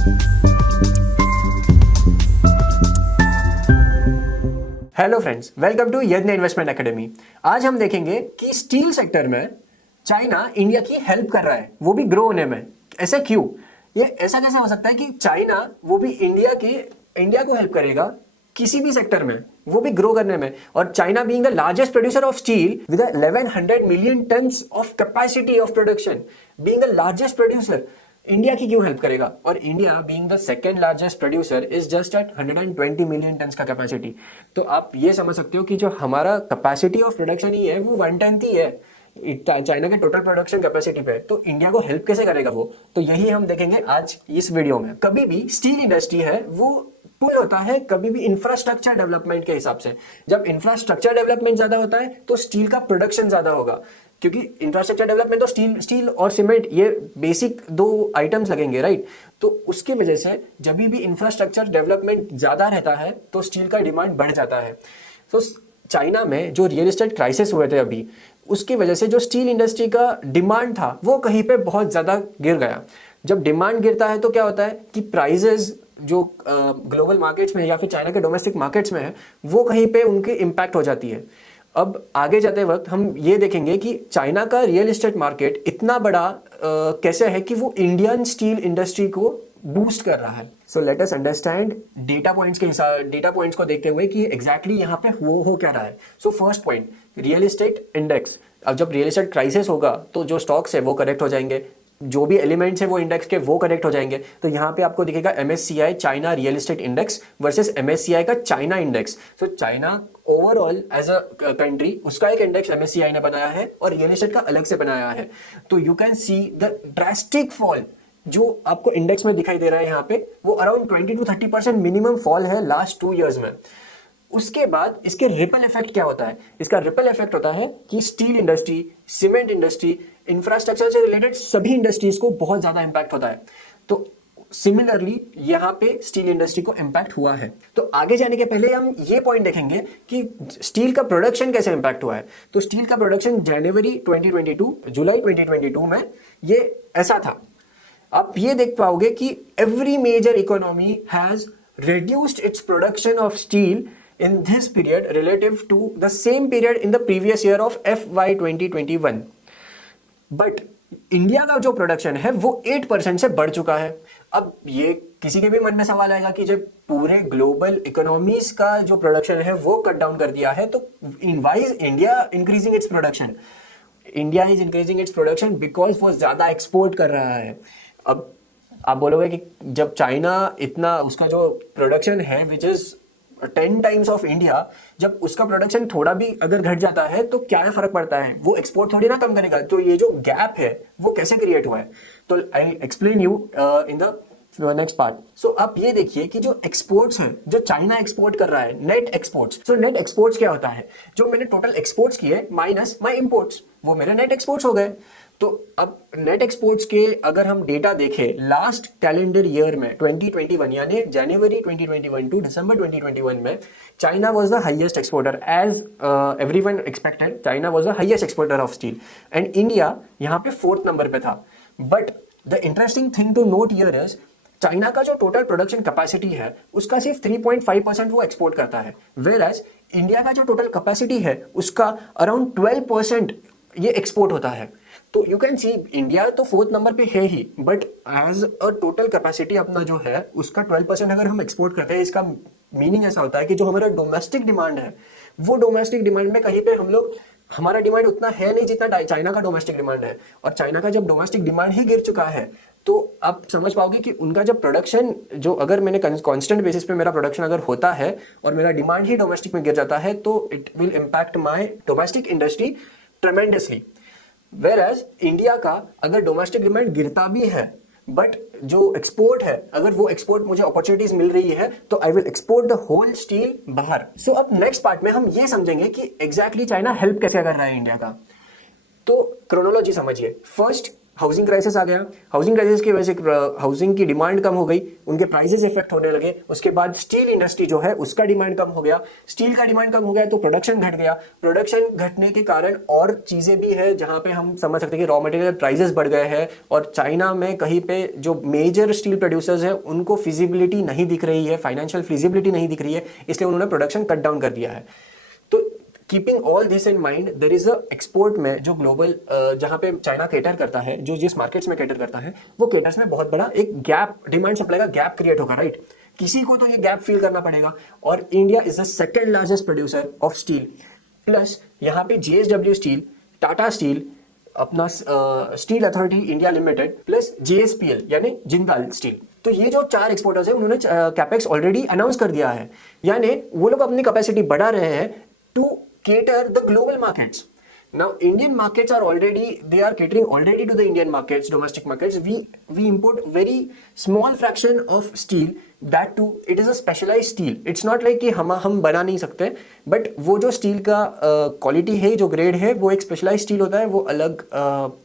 Hello friends, welcome to यज्ञ investment academy. आज हम देखेंगे कि स्टील सेक्टर में चाइना इंडिया की हेल्प कर रहा है, वो भी ग्रो होने में। ऐसा क्यों? ये ऐसा कैसे हो सकता है कि चाइना वो भी इंडिया को हेल्प करेगा किसी भी सेक्टर में, वो भी ग्रो करने में? और China being the largest producer of steel with 1100 million tons of capacity of production, being the largest producer, India की क्यों हेल्प करेगा? और India being the second largest producer is just at 120 million tons का capacity. तो आप ये समझ सकते हो कि जो हमारा कैपेसिटी ऑफ प्रोडक्शन ही है वो 1/10 ही है चाइना के टोटल प्रोडक्शन कैपेसिटी पे। तो इंडिया को हेल्प कैसे करेगा वो? तो यही हम देखेंगे आज इस वीडियो में। कभी भी स्टील इंडस्ट्री है वो पुल होता है कभी भी इंफ्रास्ट्रक्चर डेवलपमेंट के हिसाब से। जब इंफ्रास्ट्रक्चर डेवलपमेंट ज्यादा होता है तो स्टील का प्रोडक्शन ज्यादा होगा, क्योंकि इंफ्रास्ट्रक्चर डेवलपमेंट तो स्टील और सीमेंट, ये बेसिक दो आइटम्स लगेंगे, राइट? तो उसकी वजह से जब भी इंफ्रास्ट्रक्चर डेवलपमेंट ज्यादा रहता है तो स्टील का डिमांड बढ़ जाता है। तो चाइना में जो रियल एस्टेट क्राइसिस हुए थे अभी, उसकी वजह से जो स्टील इंडस्ट्री का डिमांड था वो कहीं पे बहुत ज्यादा गिर गया। जब डिमांड गिरता है तो क्या होता है कि प्राइजेस जो ग्लोबल मार्केट्स में या फिर चाइना के डोमेस्टिक मार्केट्स में है वो कहीं पे उनकी इम्पैक्ट हो जाती है। अब आगे जाते वक्त हम ये देखेंगे कि चाइना का रियल एस्टेट मार्केट इतना बड़ा कैसे है कि वो इंडियन स्टील इंडस्ट्री को बूस्ट कर रहा है। So let us understand data points को देखते हुए कि एग्जैक्टली यहाँ पे वो हो क्या रहा है। So first point, real estate index. अब जब रियल एस्टेट क्राइसिस होगा तो जो स्टॉक्स है वो करेक्ट हो जाएंगे, जो भी एलिमेंट्स है वो इंडेक्स के वो करेक्ट हो जाएंगे। तो यहाँ पे आपको दिखेगा MSCI China real estate index versus MSCI का China index. So China overall as a country उसका एक इंडेक्स MSCI ने बनाया है और रियल एस्टेट का अलग से बनाया है। तो you can see the drastic fall जो आपको इंडेक्स में दिखाई दे रहा है यहाँ पे, वो अराउंड 20 to 30% मिनिमम फॉल है लास्ट 2 years में। उसके बाद इसके रिपल इफेक्ट क्या होता है? इसका रिपल इफेक्ट होता है कि steel industry, cement industry, infrastructure से रिलेटेड सभी इंडस्ट्रीज को बहुत ज्यादा इंपैक्ट होता है। तो सिमिलरली यहाँ पे स्टील इंडस्ट्री को इंपैक्ट हुआ है। तो आगे जाने के पहले हम ये पॉइंट देखेंगे कि स्टील का प्रोडक्शन कैसे इंपैक्ट हुआ है। तो स्टील का प्रोडक्शन जनवरी 2022 जुलाई 2022 में ये ऐसा था। आप ये देख पाओगे कि every major economy has reduced its production of steel in this period relative to the same period in the previous year of FY 2021. But India का जो प्रोडक्शन है वो 8% से बढ़ चुका है। अब ये किसी के भी मन में सवाल आएगा कि जब पूरे ग्लोबल इकोनॉमीज का जो प्रोडक्शन है वो कट डाउन कर दिया है तो why is India increasing its production? India is increasing its production because वो ज्यादा एक्सपोर्ट कर रहा है। अब आप बोलोगे कि जब चाइना इतना उसका जो प्रोडक्शन है which is 10 times of India, जब उसका प्रोडक्शन थोड़ा भी अगर घट जाता है तो क्या फर्क पड़ता है? वो एक्सपोर्ट थोड़ी ना कम करेगा। तो ये जो गैप है वो कैसे क्रिएट हुआ है, तो I explain you in the next part. So आप ये देखिए कि जो एक्सपोर्ट्स हैं, जो चाइना एक्सपोर्ट कर रहा है, net exports. So net exports क्या होता है? जो मैंने टोटल एक्सपोर्ट्स किए माइनस माई इंपोर्ट्स, वो मेरे नेट एक्सपोर्ट्स हो गए। तो अब नेट एक्सपोर्ट्स के अगर हम डेटा देखें लास्ट कैलेंडर ईयर में 2021 यानी जनवरी 2021 टू दिसंबर 2021 में China was the highest exporter as everyone expected. China was the highest exporter of steel and India यहाँ पे 4th नंबर पे था। But the interesting thing to note here is China का जो total production capacity है उसका सिर्फ 3.5% वो एक्सपोर्ट करता है, वेयर एज इंडिया का जो टोटल कैपेसिटी है उसका अराउंड 12% ये एक्सपोर्ट होता है। तो यू कैन सी इंडिया तो 4th नंबर पे है ही, but as a total capacity अपना जो है उसका 12% अगर हम एक्सपोर्ट करते हैं, इसका मीनिंग ऐसा होता है कि जो हमारा डोमेस्टिक डिमांड है वो डोमेस्टिक डिमांड में कहीं पे हमारा डिमांड उतना है नहीं जितना चाइना का डोमेस्टिक डिमांड है। और चाइना का जब डोमेस्टिक डिमांड ही गिर चुका है तो आप समझ पाओगे कि उनका जब प्रोडक्शन, जो अगर मैंने कांस्टेंट बेसिस पे मेरा प्रोडक्शन अगर होता है और मेरा डिमांड ही डोमेस्टिक में गिर जाता है तो it will impact my domestic industry tremendously. Whereas India का अगर डोमेस्टिक डिमांड गिरता भी है बट जो एक्सपोर्ट है, अगर वो एक्सपोर्ट मुझे अपॉर्चुनिटीज मिल रही है तो I will export the whole steel बाहर। सो अब नेक्स्ट पार्ट में हम ये समझेंगे कि एग्जैक्टली चाइना हेल्प कैसे कर रहा है इंडिया का। तो क्रोनोलॉजी समझिए। फर्स्ट हाउसिंग क्राइसिस आ गया, हाउसिंग क्राइसिस की वजह से हाउसिंग की डिमांड कम हो गई, उनके प्राइसेस इफेक्ट होने लगे। उसके बाद स्टील इंडस्ट्री जो है उसका डिमांड कम हो गया, स्टील का डिमांड कम हो गया तो प्रोडक्शन घट गया, प्रोडक्शन घटने के कारण और चीजें भी है जहां पे हम समझ सकते हैं कि रॉ मटेरियल प्राइसेस बढ़ गए हैं, और चाइना में कहीं पे जो मेजर स्टील प्रोड्यूसर्स है उनको फिजिबिलिटी नहीं दिख रही है, फाइनेंशियल फिजिबिलिटी नहीं दिख रही है, इसलिए उन्होंने प्रोडक्शन कट डाउन कर दिया है। तो keeping all this in mind, there is a export में जो ग्लोबल जहां पे चाइना केटर करता है, जो जिस मार्केट्स में केटर करता है, वो केटर्स में बहुत बड़ा एक गैप, डिमांड सप्लाई का गैप क्रिएट होगा, राइट। किसी को तो ये गैप फील करना पड़ेगा, और India is the second largest producer of steel, plus यहाँ पे JSW स्टील, टाटा स्टील, अपना steel authority India limited, plus JSPL यानी जिंदाल स्टील। तो ये जो 4 एक्सपोर्टर्स है उन्होंने कैपेक्स ऑलरेडी अनाउंस कर दिया है, यानी वो लोग अपनी कैपेसिटी बढ़ा रहे हैं to cater the global markets. Now Indian markets are already, they are catering already to the Indian markets, domestic markets. We import very small fraction of steel, that too it is a specialized steel. It's not like कि हम बना नहीं सकते, but वो जो steel का quality है, जो ग्रेड है, वो एक स्पेशलाइज स्टील होता है, वो अलग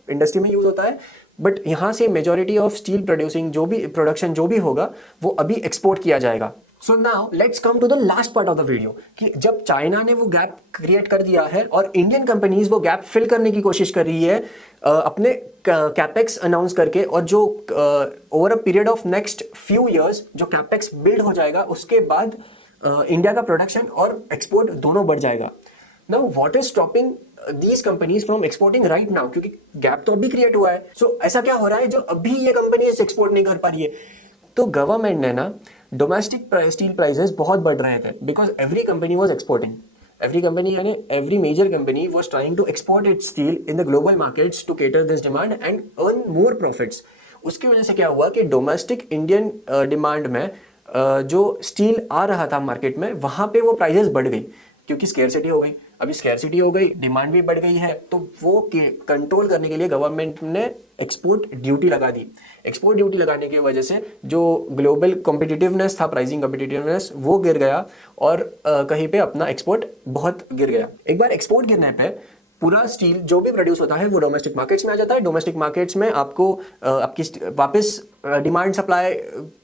इंडस्ट्री में यूज होता है। बट यहाँ से मेजॉरिटी ऑफ स्टील प्रोड्यूसिंग जो भी प्रोडक्शन जो भी होगा वो अभी एक्सपोर्ट किया जाएगा। So now let's come to the last part of the video, कि जब चाइना ने वो गैप क्रिएट कर दिया है और इंडियन कंपनीज वो गैप फिल करने की कोशिश कर रही है अपने कैपेक्स अनाउंस करके, और जो over a period of next few years जो कैपेक्स बिल्ड हो जाएगा, उसके बाद इंडिया का प्रोडक्शन और एक्सपोर्ट दोनों बढ़ जाएगा। Now what is stopping these companies from exporting right now, क्योंकि गैप तो अभी क्रिएट हुआ है। सो ऐसा क्या हो रहा है जो अभी ये कंपनी एक्सपोर्ट नहीं कर पा रही है? तो गवर्नमेंट ने ना डोमेस्टिक स्टील प्राइसेस बहुत बढ़ रहे थे, because every company was exporting, every company यानी every major company was trying to export its steel in the global markets to cater this demand and earn more profits. उसकी वजह से क्या हुआ कि डोमेस्टिक इंडियन डिमांड में जो steel आ रहा था मार्केट में, वहां पे वो प्राइसेस बढ़ गई, क्योंकि स्केर्सिटी हो गई। अभी स्केर्सिटी हो गई, डिमांड भी बढ़ गई है, तो वो कंट्रोल करने के लिए गवर्नमेंट ने एक्सपोर्ट ड्यूटी लगा दी। एक्सपोर्ट ड्यूटी लगाने की वजह से जो ग्लोबल कॉम्पिटिटिवनेस था, प्राइसिंग कॉम्पिटिटिवनेस, वो गिर गया, और कहीं पे अपना एक्सपोर्ट बहुत गिर गया। एक बार एक्सपोर्ट गिरने पे पूरा स्टील जो भी प्रोड्यूस होता है वो डोमेस्टिक मार्केट्स में आ जाता है। डोमेस्टिक मार्केट्स में आपको आपकी वापस डिमांड सप्लाई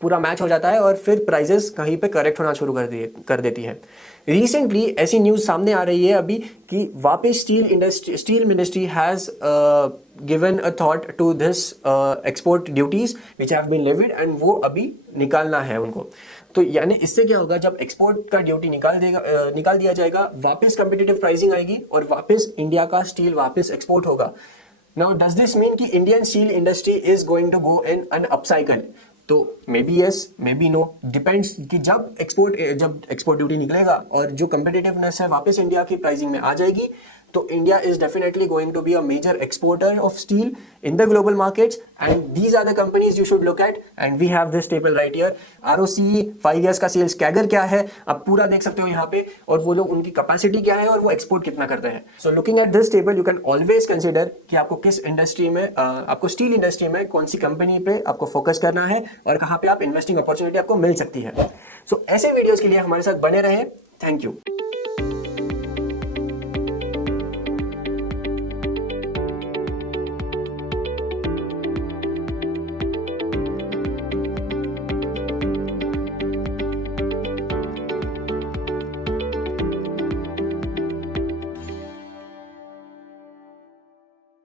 पूरा मैच हो जाता है, और फिर प्राइसेस कहीं पे करेक्ट होना शुरू कर देती है। रिसेंटली ऐसी न्यूज़ सामने आ रही है अभी कि वापस steel ministry has given a thought to this export duties which have been levied, एंड वो अभी निकालना है उनको। तो यानी इससे क्या होगा, जब एक्सपोर्ट का ड्यूटी निकाल दिया जाएगा, वापस कम्पिटिटिव प्राइसिंग आएगी और वापस इंडिया का स्टील वापस एक्सपोर्ट होगा। नाउ डज दिस मीन कि Indian steel industry is going to go in an upcycle? तो maybe yes, maybe no, depends कि जब एक्सपोर्ट ड्यूटी निकलेगा और जो कम्पिटिटिवनेस है वापस इंडिया की प्राइसिंग में आ जाएगी, तो India is definitely going to be a major exporter of steel in the global markets, and these are the companies you should look at, and we have this table right here. ROCE 5 years का sales CAGR क्या है आप पूरा देख सकते हो यहाँ पे, और वो लोग उनकी कैपेसिटी क्या है और वो एक्सपोर्ट कितना करते हैं। So looking at this table you can always consider कि आपको किस इंडस्ट्री में, आपको स्टील इंडस्ट्री में कौन सी कंपनी पे आपको फोकस करना है और कहाँ पे आप इन्वेस्टिंग अपॉर्चुनिटी आपको मिल सकती है। सो ऐसे वीडियोस के लिए हमारे साथ बने रहें। Thank you.